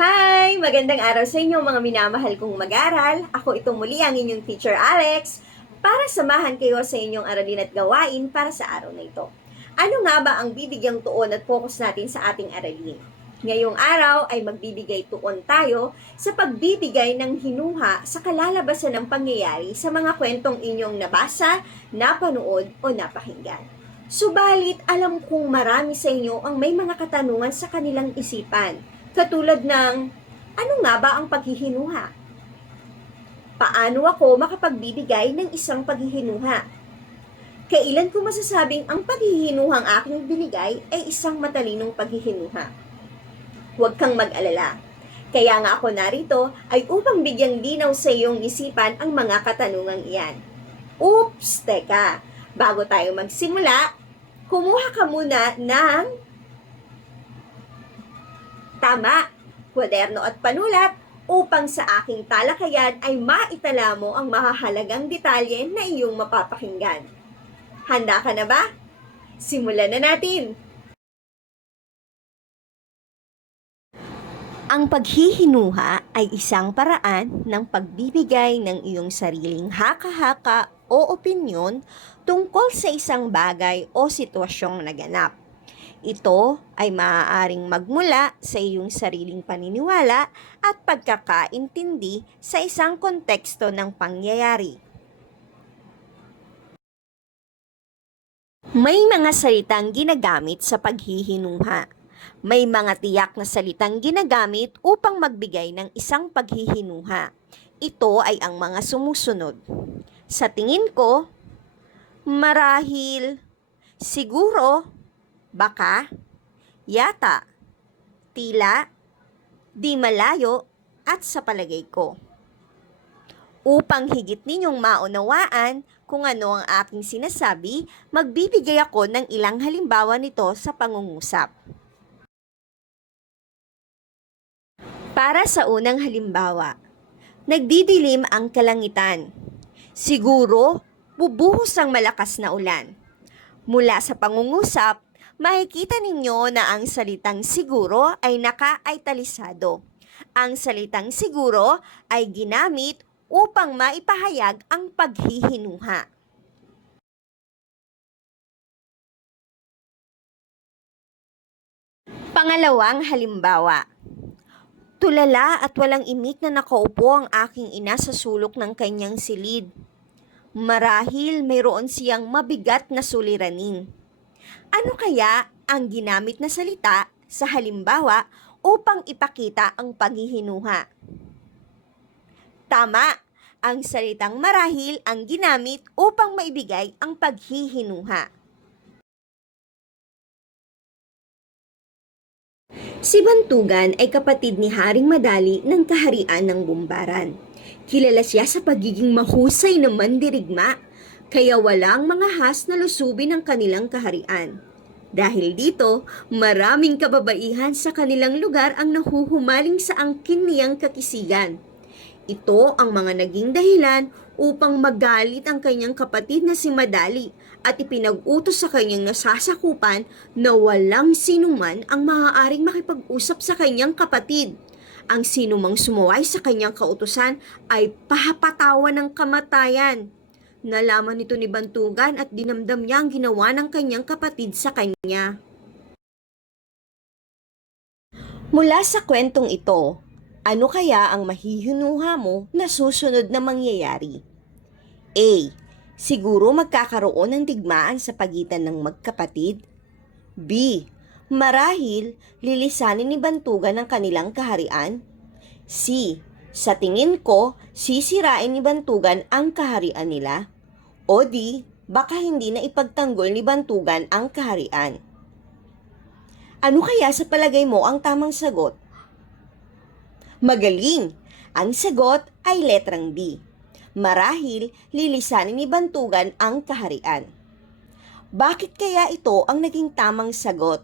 Hi! Magandang araw sa inyo mga minamahal kong mag-aral. Ako itong muli ang inyong Teacher Alex para samahan kayo sa inyong aralin at gawain para sa araw na ito. Ano nga ba ang bibigyang tuon at focus natin sa ating aralin? Ngayong araw ay magbibigay tuon tayo sa pagbibigay ng hinuha sa kalalabasan ng pangyayari sa mga kwentong inyong nabasa, napanood o napakinggan. Subalit alam kong marami sa inyo ang may mga katanungan sa kanilang isipan, katulad ng, ano nga ba ang paghihinuha? Paano ako makapagbibigay ng isang paghihinuha? Kailan ko masasabing ang paghihinuhang aking binigay ay isang matalinong paghihinuha? Huwag kang mag-alala. Kaya nga ako narito ay upang bigyang linaw sa iyong isipan ang mga katanungang iyan. Oops! Teka, bago tayo magsimula, kumuha ka muna ng kwaderno at panulat upang sa aking talakayan ay maitala mo ang mahahalagang detalye na iyong mapapakinggan. Handa ka na ba? Simulan na natin! Ang paghihinuha ay isang paraan ng pagbibigay ng iyong sariling haka-haka o opinyon tungkol sa isang bagay o sitwasyong naganap. Ito ay maaaring magmula sa iyong sariling paniniwala at pagkakaintindi sa isang konteksto ng pangyayari. May mga salitang ginagamit sa paghihinuha. May mga tiyak na salitang ginagamit upang magbigay ng isang paghihinuha. Ito ay ang mga sumusunod. Sa tingin ko, marahil, siguro, baka, yata, tila, di malayo, at sa palagay ko. Upang higit ninyong maunawaan kung ano ang aking sinasabi, magbibigay ako ng ilang halimbawa nito sa pangungusap. Para sa unang halimbawa, nagdidilim ang kalangitan. Siguro, bubuhos ang malakas na ulan. Mula sa pangungusap, makikita ninyo na ang salitang siguro ay naka-italisado. Ang salitang siguro ay ginamit upang maipahayag ang paghihinuha. Pangalawang halimbawa, tulala at walang imik na nakaupo ang aking ina sa sulok ng kanyang silid. Marahil mayroon siyang mabigat na suliranin. Ano kaya ang ginamit na salita sa halimbawa upang ipakita ang paghihinuha? Tama, ang salitang marahil ang ginamit upang maibigay ang paghihinuha. Si Bantugan ay kapatid ni Haring Madali ng Kaharian ng Gumbaran. Kilala siya sa pagiging mahusay na mandirigma, kaya walang mga has na lusubin ang kanilang kaharian. Dahil dito, maraming kababaihan sa kanilang lugar ang nahuhumaling sa angkin niyang kakisigan. Ito ang mga naging dahilan upang magalit ang kanyang kapatid na si Madali at ipinag-utos sa kanyang nasasakupan na walang sinuman ang maaaring makipag-usap sa kanyang kapatid. Ang sinumang sumuway sa kanyang kautusan ay pahapatawan ng kamatayan. Nalaman nito ni Bantugan at dinamdam niya ang ginawa ng kanyang kapatid sa kanya. Mula sa kwentong ito, ano kaya ang mahihinuha mo na susunod na mangyayari? A. Siguro magkakaroon ng digmaan sa pagitan ng magkapatid. B. Marahil lilisanin ni Bantugan ang kanilang kaharian. C. Sa tingin ko, sisirain ni Bantugan ang kaharian nila. O D. Baka hindi na ipagtanggol ni Bantugan ang kaharian. Ano kaya sa palagay mo ang tamang sagot? Magaling! Ang sagot ay letrang B. Marahil lilisanin ni Bantugan ang kaharian. Bakit kaya ito ang naging tamang sagot?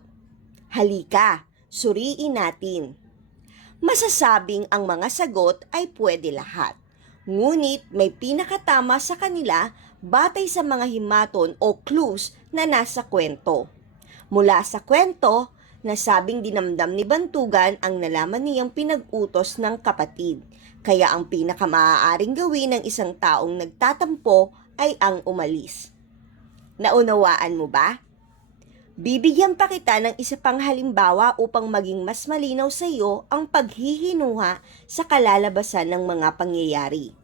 Halika, suriin natin. Masasabing ang mga sagot ay pwede lahat. Ngunit may pinakatama sa kanila batay sa mga himaton o clues na nasa kwento. Mula sa kwento, Nasabing dinamdam ni Bantugan ang nalaman niyang pinag-utos ng kapatid. Kaya ang pinakamaaaring gawin ng isang taong nagtatampo ay ang umalis. Naunawaan mo ba? Bibigyan pa kita ng isa pang halimbawa upang maging mas malinaw sa iyo ang paghihinuha sa kalalabasan ng mga pangyayari.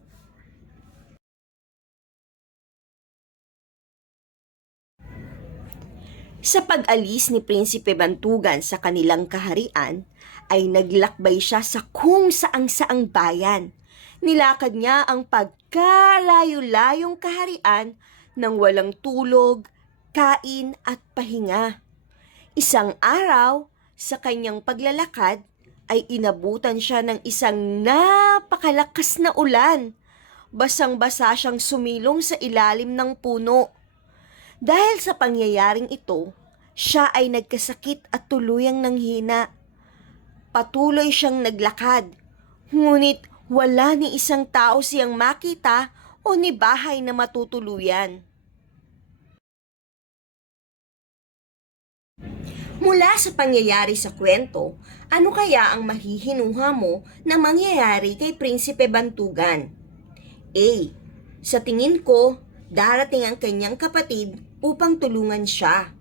Sa pag-alis ni Prinsipe Bantugan sa kanilang kaharian, ay naglakbay siya sa kung saang-saang bayan. Nilakad niya ang pagkalayo-layong kaharian nang walang tulog, kain at pahinga. Isang araw, sa kanyang paglalakad, ay inabutan siya ng isang napakalakas na ulan. Basang-basa siyang sumilong sa ilalim ng puno. Dahil sa pangyayaring ito, siya ay nagkasakit at tuluyang nanghina. Patuloy siyang naglakad, ngunit wala ni isang tao siyang makita o ni bahay na matutuluyan. Mula sa pangyayari sa kwento, ano kaya ang mahihinuha mo na mangyayari kay Prinsipe Bantugan? A. Sa tingin ko, darating ang kanyang kapatid upang tulungan siya.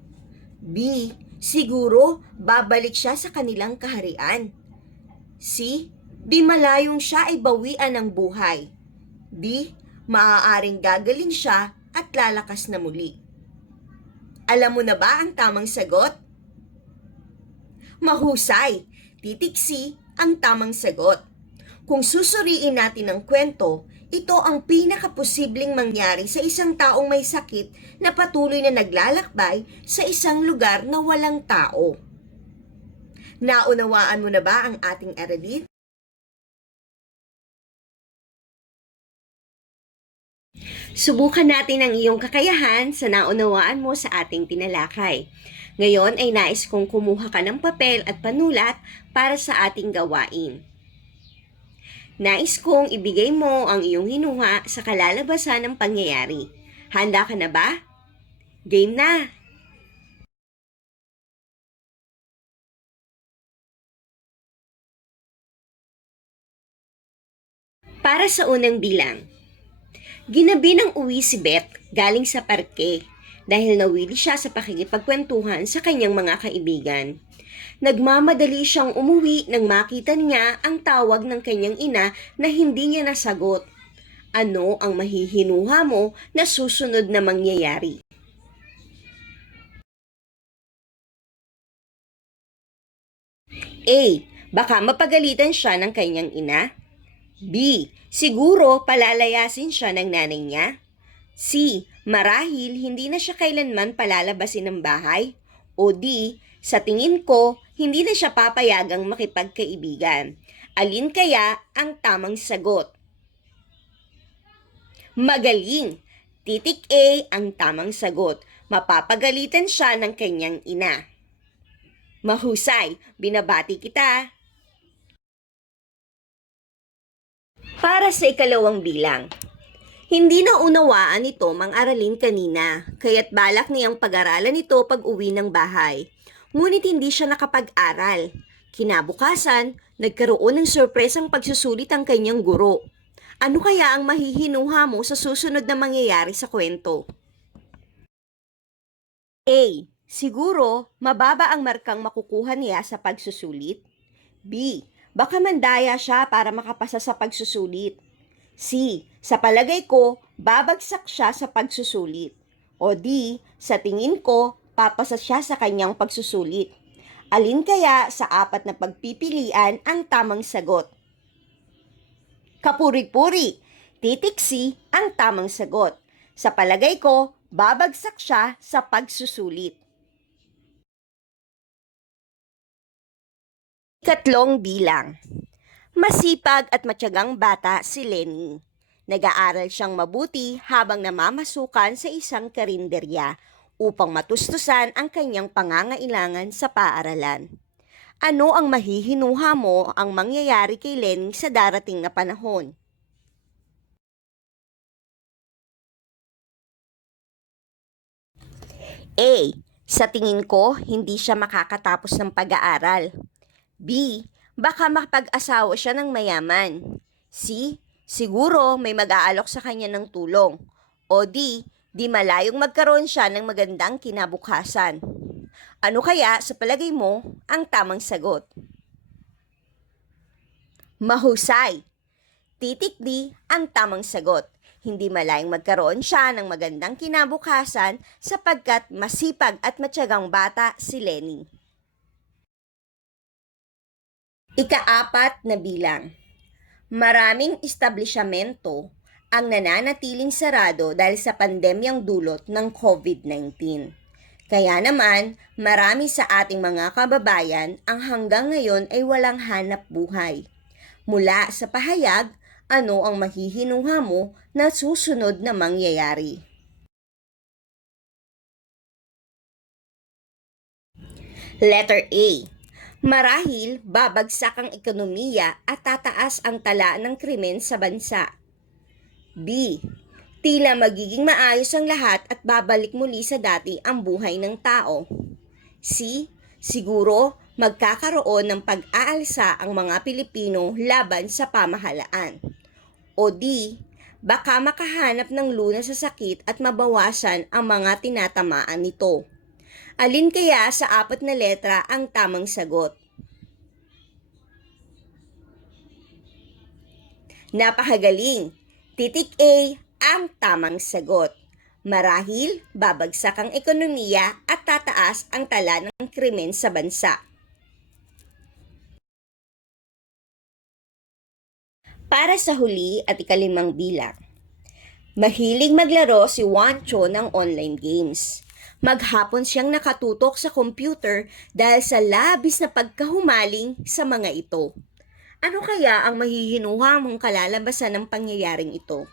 B. Siguro babalik siya sa kanilang kaharian. C. Di malayong siya ay bawian ng buhay. D. Maaaring gagaling siya at lalakas na muli. Alam mo na ba ang tamang sagot? Mahusay! Titik C ang tamang sagot. Kung susuriin natin ang kwento, ito ang pinakaposibleng mangyari sa isang taong may sakit na patuloy na naglalakbay sa isang lugar na walang tao. Naunawaan mo na ba ang ating aralin? Subukan natin ang iyong kakayahan sa naunawaan mo sa ating tinalakay. Ngayon ay nais kong kumuha ka ng papel at panulat para sa ating gawain. Nais kong ibigay mo ang iyong hinuha sa kalalabasan ng pangyayari. Handa ka na ba? Game na! Para sa unang bilang. Ginabi ng uwi si Beth galing sa parke dahil nawili siya sa pakikipagkwentuhan sa kanyang mga kaibigan. Nagmamadali siyang umuwi nang makita niya ang tawag ng kanyang ina na hindi niya nasagot. Ano ang mahihinuha mo na susunod na mangyayari? A. Baka mapagalitan siya ng kanyang ina. B. Siguro palalayasin siya ng nanay niya. C. Marahil hindi na siya kailanman palalabasin ng bahay. O D. Sa tingin ko, hindi na siya papayagang makipagkaibigan. Alin kaya ang tamang sagot? Magaling! Titik A ang tamang sagot. Mapapagalitan siya ng kanyang ina. Mahusay! Binabati kita! Para sa ikalawang bilang. Hindi na unawaan nito mang-aralin kanina, kaya't balak niyang pag-aralan ito pag-uwi ng bahay. Ngunit hindi siya nakapag-aral. Kinabukasan, nagkaroon ng sorpresang pagsusulit ang kanyang guro. Ano kaya ang mahihinuha mo sa susunod na mangyayari sa kwento? A. Siguro, mababa ang markang makukuha niya sa pagsusulit. B. Baka mandaya siya para makapasa sa pagsusulit. C. Sa palagay ko, babagsak siya sa pagsusulit. O D. Sa tingin ko, papasa siya sa kanyang pagsusulit. Alin kaya sa apat na pagpipilian ang tamang sagot? Kapuri-puri! Titik C ang tamang sagot. Sa palagay ko, babagsak siya sa pagsusulit. Ikatlong bilang. Masipag at matyagang bata si Lenny. Nag-aaral siyang mabuti habang namamasukan sa isang karinderya upang matustusan ang kanyang pangangailangan sa paaralan. Ano ang mahihinuha mo ang mangyayari kay Lenny sa darating na panahon? A. Sa tingin ko, hindi siya makakatapos ng pag-aaral. B. Baka makapag-asawa siya ng mayaman. C. Siguro may mag-aalok sa kanya ng tulong. O D. Di malayong magkaroon siya ng magandang kinabukasan. Ano kaya sa palagay mo ang tamang sagot? Mahusay! Titik D ang tamang sagot. Hindi malayong magkaroon siya ng magandang kinabukasan sapagkat masipag at matyagang bata si Lenny. Ika-4 na bilang. Maraming establisyamento ang nananatiling sarado dahil sa pandemyang dulot ng COVID-19. Kaya naman, marami sa ating mga kababayan ang hanggang ngayon ay walang hanap buhay. Mula sa pahayag, ano ang mahihinuha mo na susunod na mangyayari? Letter A. Marahil babagsak ang ekonomiya at tataas ang tala ng krimen sa bansa. B. Tila magiging maayos ang lahat at babalik muli sa dati ang buhay ng tao. C. Siguro magkakaroon ng pag-aalsa ang mga Pilipino laban sa pamahalaan. O D. Baka makahanap ng lunas sa sakit at mabawasan ang mga tinatamaan nito. Alin kaya sa 4 na letra ang tamang sagot? Napakagaling! Titik A ang tamang sagot. Marahil babagsak ang ekonomiya at tataas ang tala ng krimen sa bansa. Para sa huli at ika-5 bilang. Mahilig maglaro si Juancho ng online games. Maghapon siyang nakatutok sa computer dahil sa labis na pagkahumaling sa mga ito. Ano kaya ang mahihinuha mong kalalabasan ng pangyayaring ito?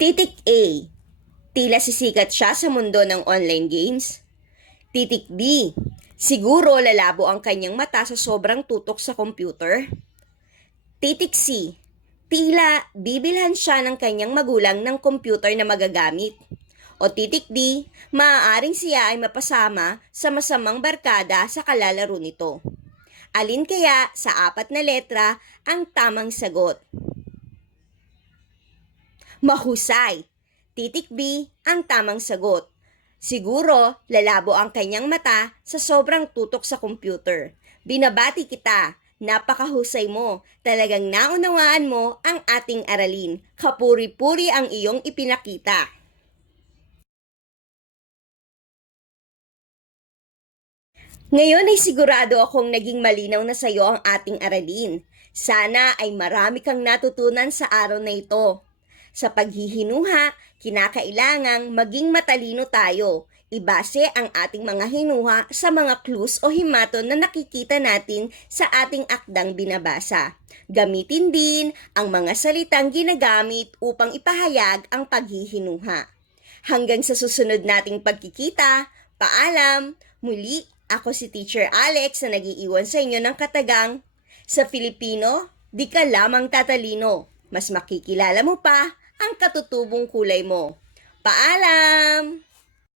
Titik A. Tila sisikat siya sa mundo ng online games. Titik B. Siguro lalabo ang kanyang mata sa sobrang tutok sa computer. Titik C. Tila bibilhan siya ng kanyang magulang ng computer na magagamit. O titik D. Maaaring siya ay mapasama sa masamang barkada sa kalalaro nito. Alin kaya sa 4 na letra ang tamang sagot? Mahusay! Titik B ang tamang sagot. Siguro, lalabo ang kanyang mata sa sobrang tutok sa computer. Binabati kita. Napakahusay mo. Talagang naunawaan mo ang ating aralin. Kapuri-puri ang iyong ipinakita. Ngayon ay sigurado akong naging malinaw na sa iyo ang ating aralin. Sana ay marami kang natutunan sa araw na ito. Sa paghihinuha, kinakailangang maging matalino tayo. Ibase ang ating mga hinuha sa mga clues o himaton na nakikita natin sa ating akdang binabasa. Gamitin din ang mga salitang ginagamit upang ipahayag ang paghihinuha. Hanggang sa susunod nating pagkikita, paalam! Muli, ako si Teacher Alex na nag-iiwan sa inyo ng katagang, sa Filipino, di ka lamang tatalino. Mas makikilala mo pa ang katutubong kulay mo. Paalam!